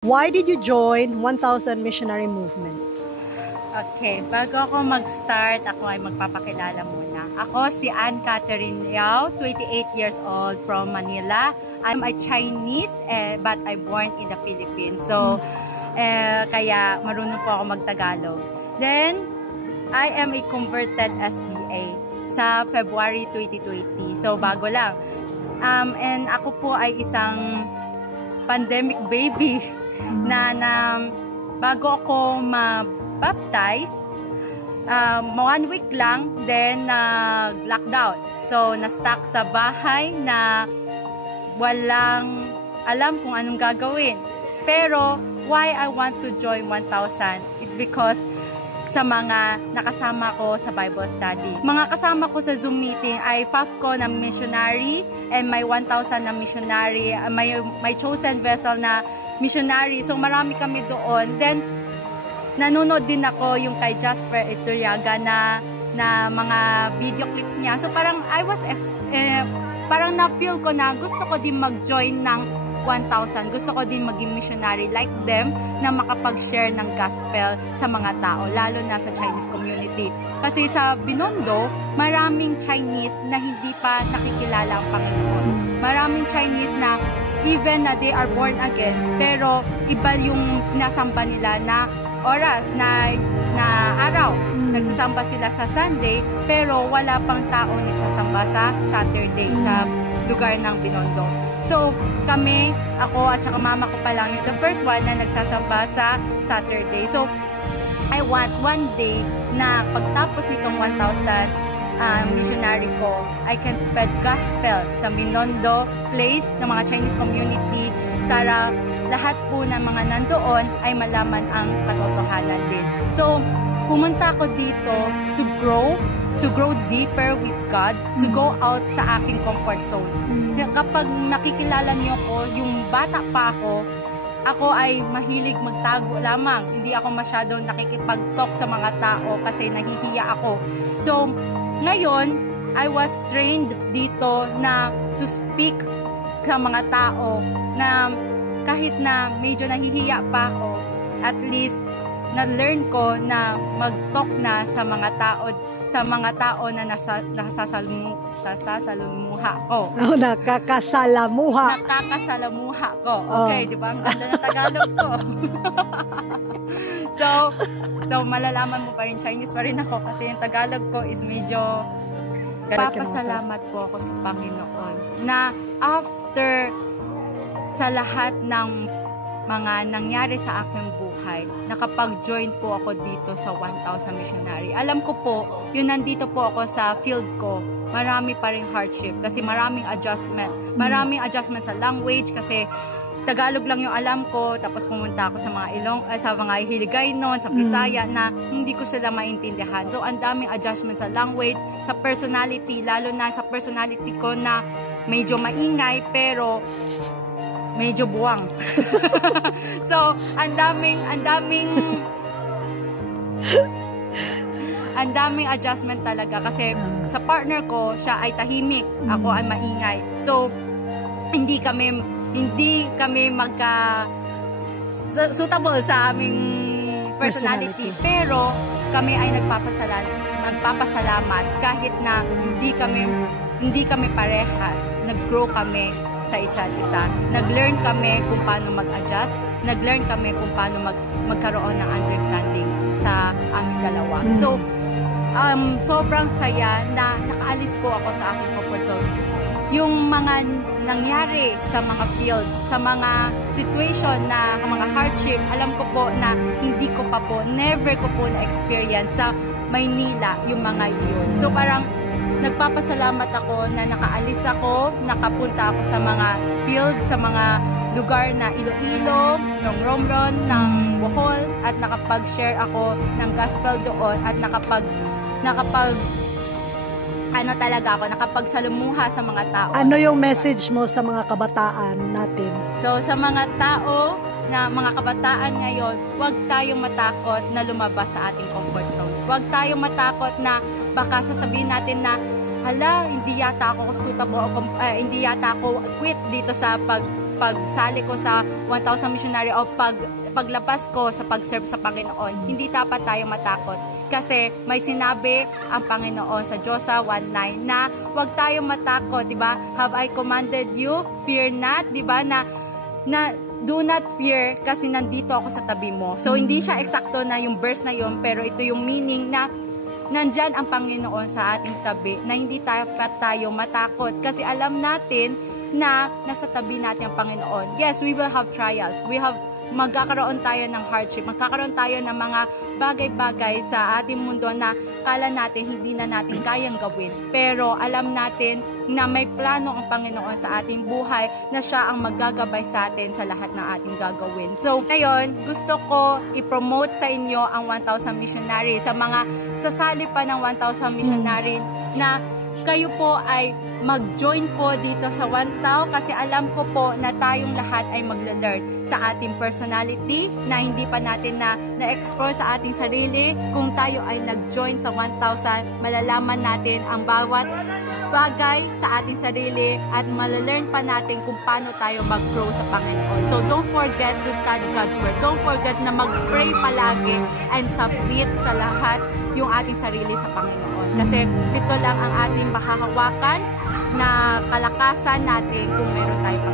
Why did you join 1000 Missionary Movement? Okay, bago ako mag-start, ako ay magpapakilala muna. Ako si Ann Catherine Yao, 28 years old from Manila. I'm a Chinese, but I born in the Philippines. So, kaya marunong po ako mag-Tagalog. Then, I am a converted SDA sa February 2020. So, bago lang. And ako po ay isang pandemic baby na bago ako ma-baptize, 1 week lang, then lockdown. So, na-stuck sa bahay na walang alam kung anong gagawin. Pero, why I want to join 1,000? It's because sa mga nakasama ko sa Bible study. Mga kasama ko sa Zoom meeting ay 5 ko na missionary and may 1,000 na missionary, may chosen vessel na missionary. So marami kami doon. Then nanonood din ako yung kay Jasper Iturriaga na mga video clips niya. So parang parang na-feel ko na gusto ko din mag-join ng 1,000. Gusto ko din maging missionary like them na makapag-share ng gospel sa mga tao, lalo na sa Chinese community. Kasi sa Binondo, maraming Chinese na hindi pa nakikilala ang Panginoon. Maraming Chinese na even na they are born again, pero iba yung sinasamba nila na oras, na araw. Nagsasamba sila sa Sunday, pero wala pang tao nagsasamba sa Saturday, sa lugar ng Binondo. So, kami, ako at saka mama ko pa lang yung the first one na nagsasamba sa Saturday. So, I want one day na pagtapos nitong 1,000 missionary ko, I can spread gospel sa Binondo place ng mga Chinese community para lahat po ng mga nandoon ay malaman ang katotohanan din. So, pumunta ako dito to grow deeper with God, to go out sa aking comfort zone. Kapag nakikilala niyo ko, yung bata pa ako ay mahilig magtago lamang. Hindi ako masyadong nakikipag-talk sa mga tao kasi nahihiya ako. So, ngayon, I was trained dito na to speak sa mga tao na kahit na medyo nahihiya pa ako, at least na-learn ko na mag-talk na sa mga tao na nakasasalamuha ko. Oh, nakakasalamuha. Nakakasalamuha ko. Okay, di ba? Ang ganda ng Tagalog ko. So malalaman mo pa rin, Chinese pa rin ako kasi yung Tagalog ko is medyo papasalamat po ako sa Panginoon na after sa lahat ng mga nangyari sa aking buhay, nakapag-join po ako dito sa 1,000 missionary. Alam ko po, yun nandito po ako sa field ko, marami pa rin hardship kasi maraming adjustment. Maraming adjustment sa language kasi Tagalog lang yung alam ko, tapos pumunta ako sa mga Hiligaynon, sa Bisaya na hindi ko sila maintindihan. So, ang daming adjustment sa language, sa personality, lalo na sa personality ko na medyo maingay pero medyo buwang. So, ang daming adjustment talaga kasi sa partner ko, siya ay tahimik, ako ay maingay. So, hindi kami suitable sa aming personality. Pero kami ay nagpapasalamat kahit na hindi kami parehas. Nag-grow kami sa isa't isa. Nag-learn kami kung paano mag-adjust. Nag-learn kami kung paano magkaroon ng understanding sa aming dalawa. So, sobrang saya na nakaalis po ako sa aking comfort zone. Yung mga nangyari sa mga field, sa mga situation na mga hardship, alam ko po na never ko po na-experience sa Maynila yung mga iyon. So parang nagpapasalamat ako na nakaalis ako, nakapunta ako sa mga field, sa mga lugar na Iloilo, ng Romron, ng Bohol, at nakapag-share ako ng gospel doon at nakapagsalumuha sa mga tao. Ano yung message mo sa mga kabataan natin? So, sa mga mga kabataan ngayon, huwag tayong matakot na lumabas sa ating comfort zone. Huwag tayong matakot na baka sasabihin natin na, hala, hindi yata ako suitable, hindi yata ako quit dito sa pagsali ko sa 1,000 missionary o paglabas ko sa pag-serve sa Panginoon, hindi dapat tayo matakot. Kasi may sinabi ang Panginoon sa Joshua 1:9 na huwag tayong matakot, di ba? Have I commanded you? Fear not, di ba? Na do not fear kasi nandito ako sa tabi mo. So hindi siya eksakto na yung verse na yun, pero ito yung meaning na nandyan ang Panginoon sa ating tabi, na hindi tayo matakot kasi alam natin na nasa tabi natin ang Panginoon. Yes, we will have trials. Magkakaroon tayo ng hardship, magkakaroon tayo ng mga bagay-bagay sa ating mundo na kala natin hindi na natin kayang gawin. Pero alam natin na may plano ang Panginoon sa ating buhay, na siya ang maggagabay sa atin sa lahat ng ating gagawin. So, ngayon, gusto ko i-promote sa inyo ang 1,000 missionary, sa mga sasali pa ng 1,000 missionary, na kayo po ay mag-join po dito sa 1,000 kasi alam ko po na tayong lahat ay magle-learn sa ating personality na hindi pa natin na-explore sa ating sarili. Kung tayo ay nag-join sa 1,000, malalaman natin ang bawat bagay sa ating sarili at malalearn pa natin kung paano tayo mag-grow sa Panginoon. So don't forget to study God's Word. Don't forget na mag-pray palagi and submit sa lahat yung ating sarili sa Panginoon. Kasi ito lang ang ating mahahawakan na kalakasan natin kung meron tayong